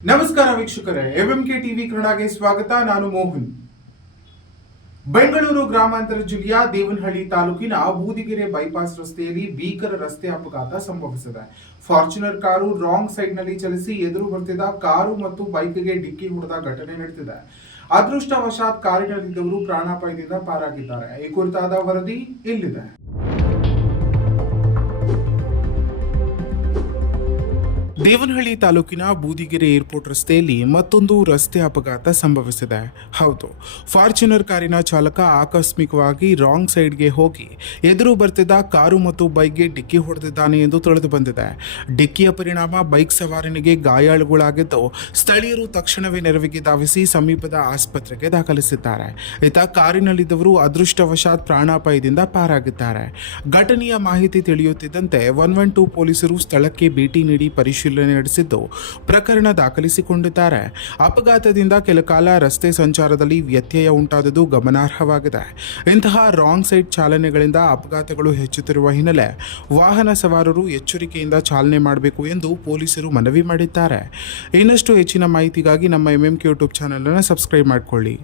ನಮಸ್ಕಾರ ವೀಕ್ಷಕರೇ, MMK TV ಕನ್ನಡಗೆ ಸ್ವಾಗತ. ನಾನು ಮೋಹನ್. ಬೆಂಗಳೂರು ಗ್ರಾಮಾಂತರ ಜಿಲ್ಲೆಯ ದೇವನಹಳ್ಳಿ ತಾಲೂಕಿನ ಬೂದಿಗೆರೆ ಬೈಪಾಸ್ ರಸ್ತೆಯಲ್ಲಿ ಭೀಕರ ರಸ್ತೆ ಅಪಘಾತ ಸಂಭವಿಸಿದೆ. ಫಾರ್ಚುನರ್ ಕಾರು ರಾಂಗ್ ಸೈಡ್ ನಲ್ಲಿ ಚಲಿಸಿ ಎದುರು ಬರ್ತಿದ್ದ ಕಾರು ಮತ್ತು ಬೈಕ್ಗೆ ಡಿಕ್ಕಿ ಹೊಡೆದ ಘಟನೆ ನಡೆದಿದೆ. ಅದೃಷ್ಟವಶಾತ್ ಕಾರಿನಲ್ಲಿದ್ದವರು ಪ್ರಾಣಾಪಾಯದಿಂದ ಪಾರಾಗಿದ್ದಾರೆ. ಈ ಕುರಿತಾದ ವರದಿ ಇಲ್ಲಿದೆ. ದೇವನಹಳ್ಳಿ ತಾಲೂಕಿನ ಬೂದಿಗೆರೆ ಏರ್ಪೋರ್ಟ್ ರಸ್ತೆಯಲ್ಲಿ ಮತ್ತೊಂದು ರಸ್ತೆ ಅಪಘಾತ ಸಂಭವಿಸಿದೆ. ಹೌದು, ಫಾರ್ಚುನರ್ ಕಾರಿನ ಚಾಲಕ ಆಕಸ್ಮಿಕವಾಗಿ ರಾಂಗ್ ಸೈಡ್ಗೆ ಹೋಗಿ ಎದುರು ಬರ್ತಿದ್ದ ಕಾರು ಮತ್ತು ಬೈಕ್ಗೆ ಡಿಕ್ಕಿ ಹೊಡೆದಿದ್ದಾನೆ ಎಂದು ತಿಳಿದು ಬಂದಿದೆ. ಡಿಕ್ಕಿಯ ಪರಿಣಾಮ ಬೈಕ್ ಸವಾರನಿಗೆ ಗಾಯಾಳುಗಳಾಗಿದ್ದು, ಸ್ಥಳೀಯರು ತಕ್ಷಣವೇ ನೆರವಿಗೆ ಧಾವಿಸಿ ಸಮೀಪದ ಆಸ್ಪತ್ರೆಗೆ ದಾಖಲಿಸಿದ್ದಾರೆ. ಇತ್ತ ಕಾರಿನಲ್ಲಿದ್ದವರು ಅದೃಷ್ಟವಶಾತ್ ಪ್ರಾಣಾಪಾಯದಿಂದ ಪಾರಾಗಿದ್ದಾರೆ. ಘಟನೆಯ ಮಾಹಿತಿ ತಿಳಿಯುತ್ತಿದ್ದಂತೆ 112 ಪೊಲೀಸರು ಸ್ಥಳಕ್ಕೆ ಭೇಟಿ ನೀಡಿ ಪರಿಶೀಲನೆ ನಡೆಸಿದ್ದು, ಪ್ರಕರಣ ದಾಖಲಿಸಿಕೊಂಡಿದ್ದಾರೆ. ಅಪಘಾತದಿಂದ ಕೆಲಕಾಲ ರಸ್ತೆ ಸಂಚಾರದಲ್ಲಿ ವ್ಯತ್ಯಯ ಉಂಟಾದುದು ಗಮನಾರ್ಹವಾಗಿದೆ. ಇಂತಹ ರಾಂಗ್ ಸೈಡ್ ಚಾಲನೆಗಳಿಂದ ಅಪಘಾತಗಳು ಹೆಚ್ಚುತ್ತಿರುವ ಹಿನ್ನೆಲೆ ವಾಹನ ಸವಾರರು ಎಚ್ಚರಿಕೆಯಿಂದ ಚಾಲನೆ ಮಾಡಬೇಕು ಎಂದು ಪೊಲೀಸರು ಮನವಿ ಮಾಡಿದ್ದಾರೆ. ಇನ್ನಷ್ಟು ಹೆಚ್ಚಿನ ಮಾಹಿತಿಗಾಗಿ ನಮ್ಮ ಎಂಎಂಕೆ ಯೂಟ್ಯೂಬ್ ಚಾನೆಲ್ ಅನ್ನು ಸಬ್ಸ್ಕ್ರೈಬ್ ಮಾಡಿಕೊಳ್ಳಿ.